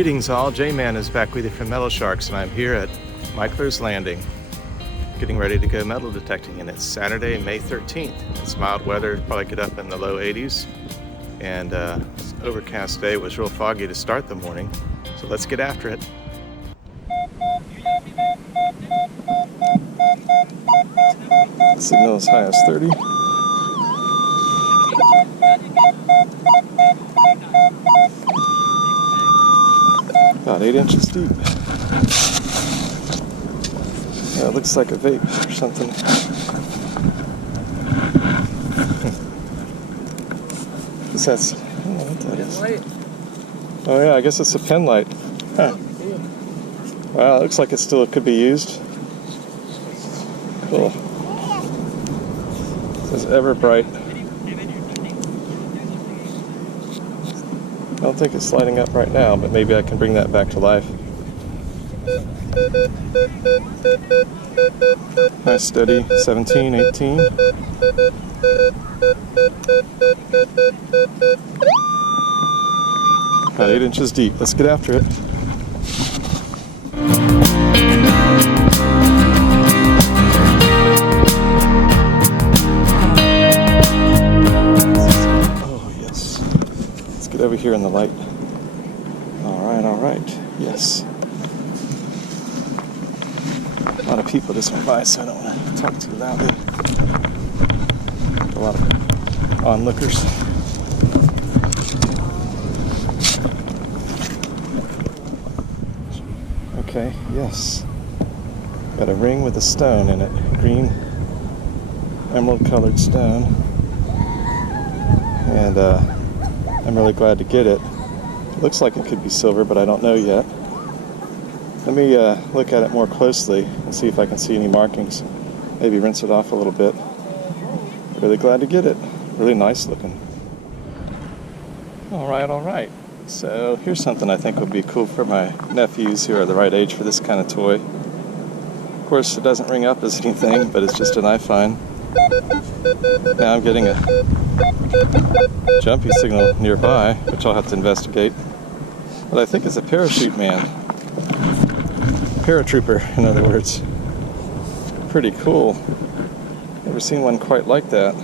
Greetings all, J-Man is back with you from SHARXS, and I'm here at Mickler's Landing getting ready to go metal detecting, and it's Saturday, May 13th. It's mild weather, probably get up in the low 80s, and it's an overcast day. It was real foggy to start the morning, so let's get after it. Signal as high as 30. About 8 inches deep. Yeah, it looks like a vape or something. That's, I don't know what that is. Oh yeah, I guess it's a pen light. Huh. Wow, it looks like it still could be used. Cool. It says ever bright. I don't think it's lighting up right now, but maybe I can bring that back to life. Nice steady, 17, 18. About 8 inches deep. Let's get after it. Over here in the light. All right, yes. A lot of people just went by, so I don't want to talk too loudly. A lot of onlookers. Okay, yes. Got a ring with a stone in it. Green, emerald colored stone. And I'm really glad to get it. It looks like it could be silver, but I don't know yet. Let me look at it more closely and see if I can see any markings. Maybe rinse it off a little bit. Really glad to get it. Really nice looking. All right. So here's something I think would be cool for my nephews who are the right age for this kind of toy. Of course, it doesn't ring up as anything, but it's just an eye find. Now I'm getting a jumpy signal nearby, which I'll have to investigate. But I think it's a parachute man. Paratrooper, in other words. Pretty cool. Never seen one quite like that.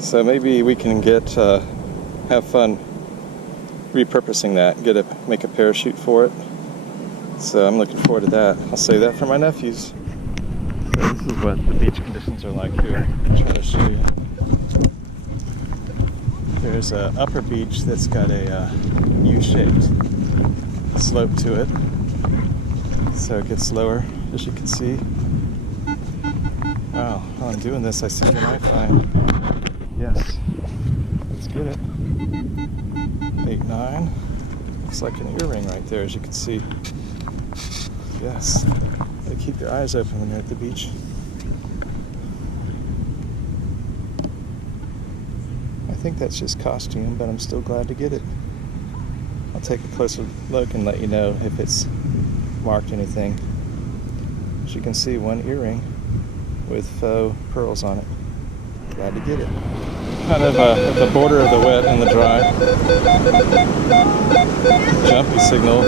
So maybe we can have fun repurposing that, make a parachute for it. So I'm looking forward to that. I'll say that for my nephews. So this is what the beach conditions are like here. I'll try to show you. There's an upper beach that's got a U-shaped slope to it, so it gets lower, as you can see. Wow, while I'm doing this, I see an eye find. Yes, let's get it. 8, 9. Looks like an earring right there, as you can see. Yes, gotta keep your eyes open when you're at the beach. I think that's just costume, but I'm still glad to get it. I'll take a closer look and let you know if it's marked anything. As you can see, one earring with faux pearls on it. Glad to get it. Kind of at the border of the wet and the dry. Jumpy signal.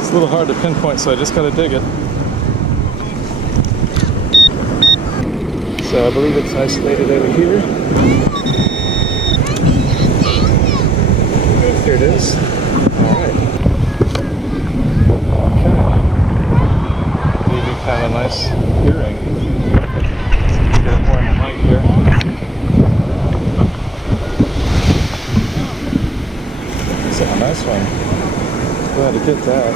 It's a little hard to pinpoint, so I just gotta dig it. So I believe it's isolated over here. Here it is. Alright. Okay. Maybe kind of a nice earring. Let's get it more in the light here. It's a nice one. Glad to get that.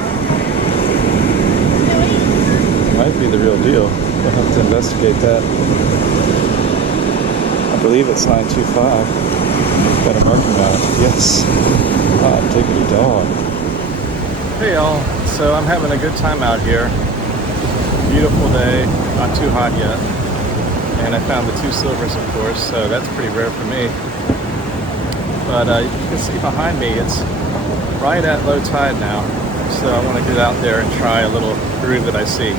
Might be the real deal. We'll have to investigate that. I believe it's 925. Got a marking on it. Yes. Hot diggity dog. Hey y'all. So I'm having a good time out here. Beautiful day. Not too hot yet. And I found the 2 silvers, of course, so that's pretty rare for me. But you can see behind me, it's right at low tide now. So I want to get out there and try a little groove that I see.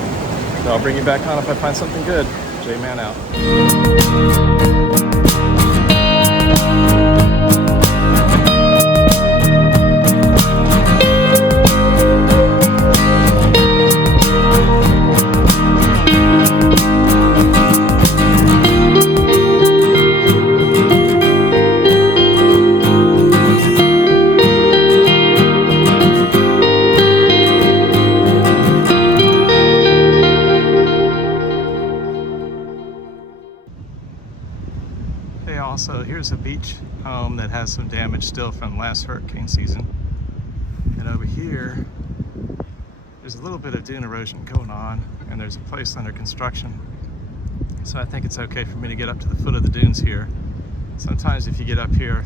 So I'll bring you back on if I find something good. J-Man out. Hey, also, here's a beach home that has some damage still from last hurricane season. And over here, there's a little bit of dune erosion going on, and there's a place under construction. So I think it's okay for me to get up to the foot of the dunes here. Sometimes if you get up here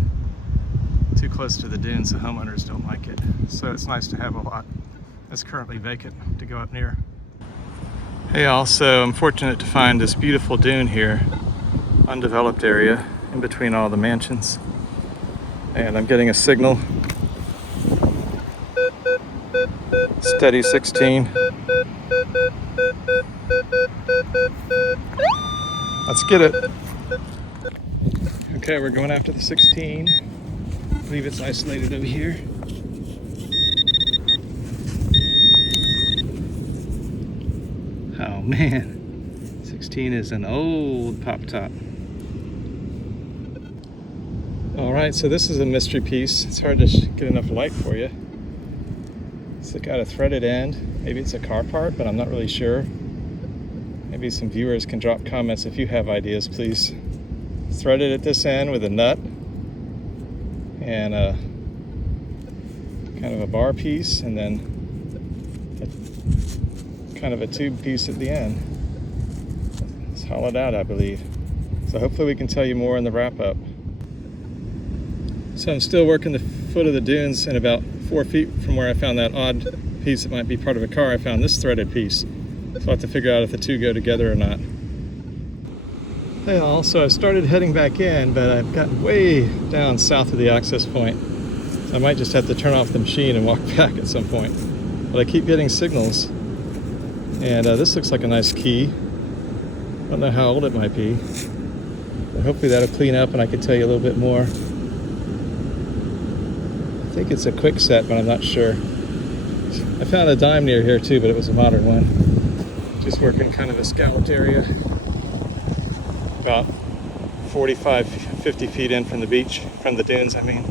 too close to the dunes, the homeowners don't like it. So it's nice to have a lot that's currently vacant to go up near. Hey, also, I'm fortunate to find this beautiful dune here. Undeveloped area in between all the mansions, and I'm getting a signal. Steady 16. Let's get it. Okay, we're going after the 16. I believe it's isolated over here. Oh man, 16 is an old pop top. All right, so this is a mystery piece. It's hard to get enough light for you. It's got a threaded end. Maybe it's a car part, but I'm not really sure. Maybe some viewers can drop comments if you have ideas, please. Threaded at this end with a nut and a kind of a bar piece, and then kind of a tube piece at the end. It's hollowed out, I believe. So hopefully we can tell you more in the wrap-up. So I'm still working the foot of the dunes, and about 4 feet from where I found that odd piece that might be part of a car, I found this threaded piece. So I'll have to figure out if the two go together or not. Hey, also I started heading back in, but I've gotten way down south of the access point. So I might just have to turn off the machine and walk back at some point. But I keep getting signals. And this looks like a nice key. I don't know how old it might be. But hopefully that'll clean up and I can tell you a little bit more. I think it's a quick set, but I'm not sure. I found a dime near here too, but it was a modern one. Just working kind of a scalloped area. About 45, 50 feet in from the beach, from the dunes, I mean.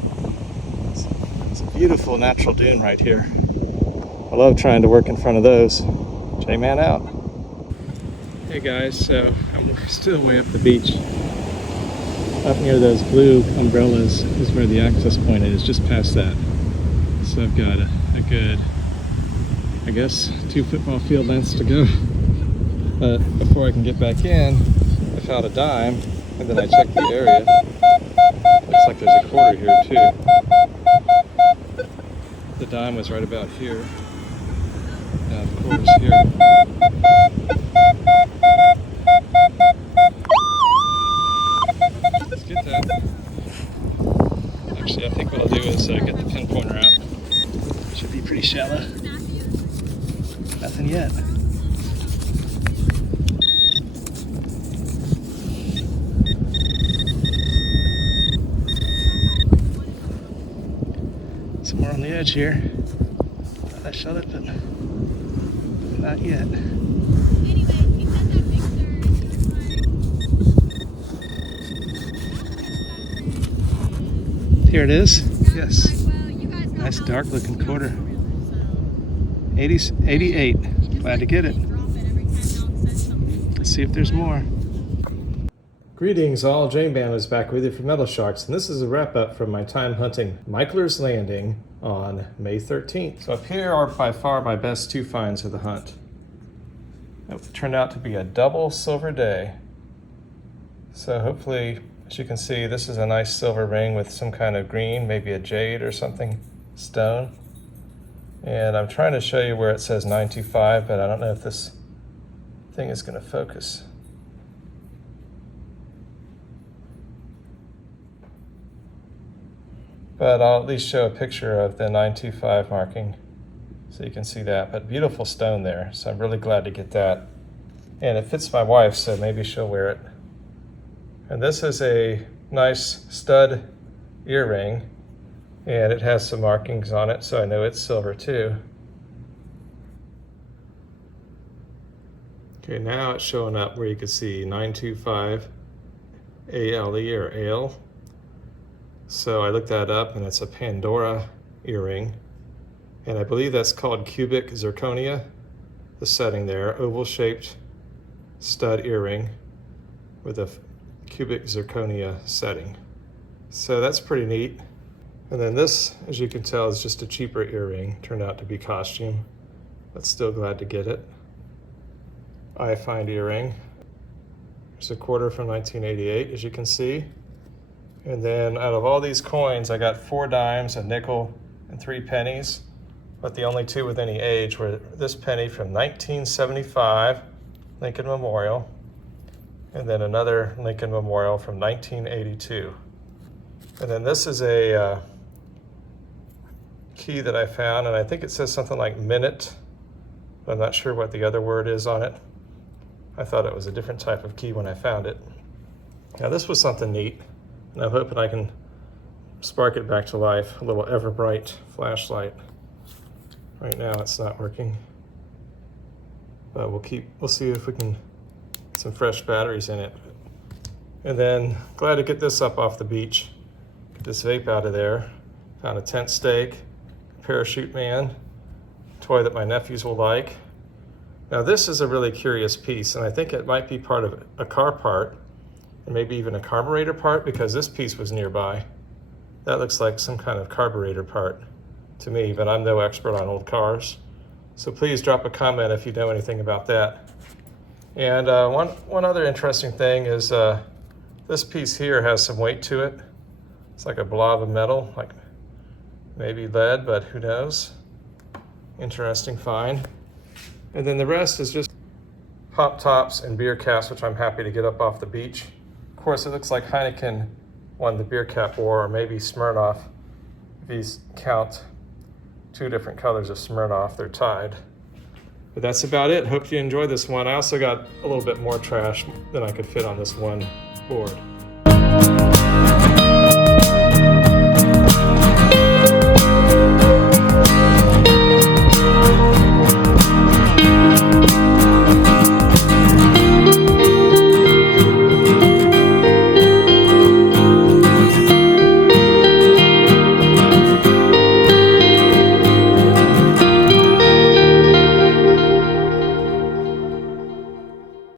It's a beautiful natural dune right here. I love trying to work in front of those. J-Man out. Hey guys, so I'm still way up the beach. Up near those blue umbrellas is where the access point is, just past that. So I've got a good, I guess, 2 football field lengths to go. But before I can get back in, I found a dime, and then I checked the area. Looks like there's a quarter here too. The dime was right about here. Now the quarter's here. Let's get that. Actually, I think what I'll do is get the pin pointer out. Should be pretty shallow. Nothing yet. Somewhere on the edge here. Thought I shot it, but not yet. Here it is. Yes. Nice dark looking quarter. 88. Glad to get it. Let's see if there's more. Greetings all, J-Man is back with you from Metal Sharks, and this is a wrap up from my time hunting Mickler's Landing on May 13th. So up here are by far my best 2 finds of the hunt. It turned out to be a double silver day. So hopefully, as you can see, this is a nice silver ring with some kind of green, maybe a jade or something, stone. And I'm trying to show you where it says 925, but I don't know if this thing is going to focus. But I'll at least show a picture of the 925 marking. So you can see that, but beautiful stone there. So I'm really glad to get that. And it fits my wife, so maybe she'll wear it. And this is a nice stud earring, and it has some markings on it, so I know it's silver too. Okay, now it's showing up where you can see 925 ALE or ale. So I looked that up, and it's a Pandora earring. And I believe that's called cubic zirconia, the setting there, oval-shaped stud earring with a cubic zirconia setting. So that's pretty neat. And then this, as you can tell, is just a cheaper earring. Turned out to be costume, but still glad to get it. I find earring. There's a quarter from 1988, as you can see. And then out of all these coins, I got 4 dimes, a nickel, and 3 pennies. But the only 2 with any age were this penny from 1975, Lincoln Memorial, and then another Lincoln Memorial from 1982. And then this is a key that I found, and I think it says something like minute, but I'm not sure what the other word is on it. I thought it was a different type of key when I found it. Now this was something neat, and I'm hoping I can spark it back to life, a little ever-bright flashlight. Right now it's not working, but we'll see if we can get some fresh batteries in it. And then glad to get this up off the beach. Get this vape out of there. Found a tent stake, parachute man, toy that my nephews will like. Now this is a really curious piece, and I think it might be part of a car part, or maybe even a carburetor part, because this piece was nearby. That looks like some kind of carburetor part to me, but I'm no expert on old cars. So please drop a comment if you know anything about that. And one other interesting thing is this piece here has some weight to it. It's like a blob of metal, like maybe lead, but who knows? Interesting find. And then the rest is just pop tops and beer caps, which I'm happy to get up off the beach. Of course, it looks like Heineken won the beer cap war, or maybe Smirnoff. If you count 2 different colors of Smirnoff, they're tied. But that's about it. Hope you enjoyed this one. I also got a little bit more trash than I could fit on this one board.